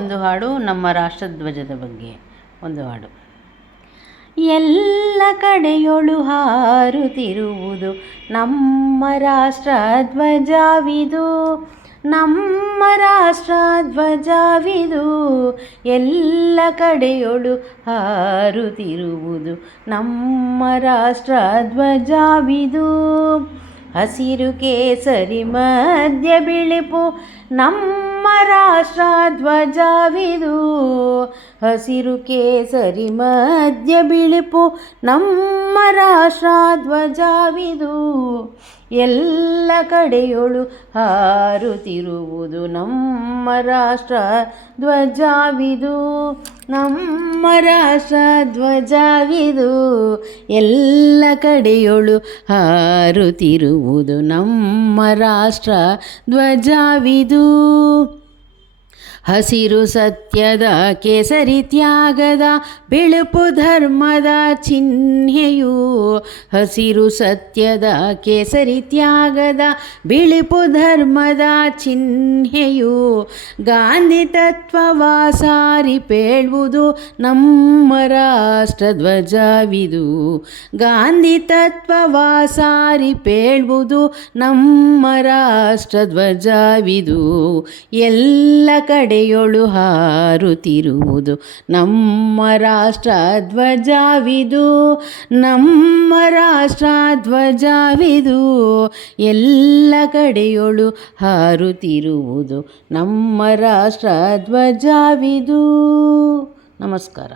ಒಂದು ಹಾಡು ನಮ್ಮ ರಾಷ್ಟ್ರಧ್ವಜದ ಬಗ್ಗೆ. ಒಂದು ಹಾಡು. ಎಲ್ಲ ಕಡೆಯೊಳು ಹಾರುತ್ತಿರುವುದು ನಮ್ಮ ರಾಷ್ಟ್ರಧ್ವಜವಿದು. ನಮ್ಮ ರಾಷ್ಟ್ರಧ್ವಜವಿದು. ಎಲ್ಲ ಕಡೆಯೊಳು ಹಾರುತ್ತಿರುವುದು ನಮ್ಮ ರಾಷ್ಟ್ರಧ್ವಜವಿದು. ಹಸಿರು ಕೇಸರಿ ಮಧ್ಯ ಬಿಳಿಪು ನಮ್ಮ ರಾಷ್ಟ್ರ ಧ್ವಜವಿದು. ಹಸಿರು ಕೇಸರಿ ಮಧ್ಯ ಬಿಳಿಪು ನಮ್ಮ ರಾಷ್ಟ್ರಧ್ವಜವಿದು ಎಲ್ಲ ಕಡೆಯೊಳು ಹಾರುತ್ತಿರುವುದು ನಮ್ಮ ರಾಷ್ಟ್ರ ಧ್ವಜವಿದು, ನಮ್ಮ ರಾಷ್ಟ್ರ ಧ್ವಜವಿದು. ಎಲ್ಲ ಕಡೆಯೊಳು ಹಾರುತ್ತಿರುವುದು ನಮ್ಮ ರಾಷ್ಟ್ರ ಧ್ವಜವಿದು. ಹಸಿರು ಸತ್ಯದ ಕೇಸರಿ ತ್ಯಾಗದ ಬಿಳುಪು ಧರ್ಮದ ಚಿಹ್ನೆಯು ಹಸಿರು ಸತ್ಯದ ಕೇಸರಿ ತ್ಯಾಗದ ಬಿಳುಪು ಧರ್ಮದ ಚಿಹ್ನೆಯು ಗಾಂಧಿ ತತ್ವವ ಸಾರಿ ಪೇಳುವುದು ನಮ್ಮ ರಾಷ್ಟ್ರಧ್ವಜವಿದು. ಗಾಂಧಿ ತತ್ವವ ಸಾರಿ ಪೇಳುವುದು ನಮ್ಮ ರಾಷ್ಟ್ರಧ್ವಜವಿದು. ಎಲ್ಲ ಕಡೆಯೊಳು ಹಾರುತ್ತಿರುವುದು ನಮ್ಮ ರಾಷ್ಟ್ರ ಧ್ವಜವಿದು ನಮ್ಮ ರಾಷ್ಟ್ರ ಧ್ವಜವಿದು ಎಲ್ಲ ಕಡೆಯೊಳು ಹಾರುತ್ತಿರುವುದು ನಮ್ಮ ರಾಷ್ಟ್ರ ಧ್ವಜವಿದು ನಮಸ್ಕಾರ.